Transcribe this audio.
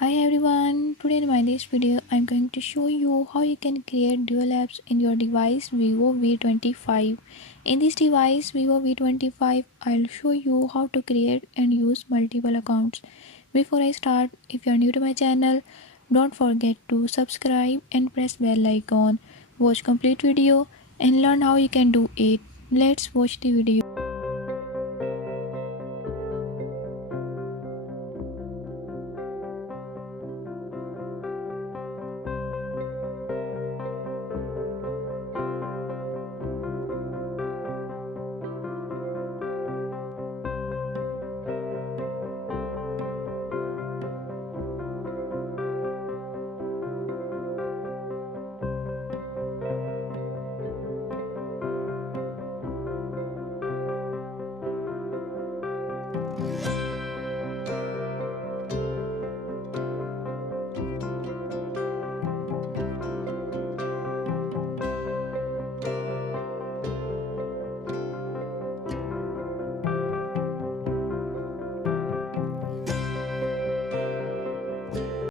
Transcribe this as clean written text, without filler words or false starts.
Hi everyone, today in my this video I'm going to show you how you can create dual apps in your device Vivo V25. In this device Vivo V25 I'll show you how to create and use multiple accounts. Before I start, if you are new to my channel, don't forget to subscribe and press bell icon. Watch complete video and learn how you can do it. Let's watch the video.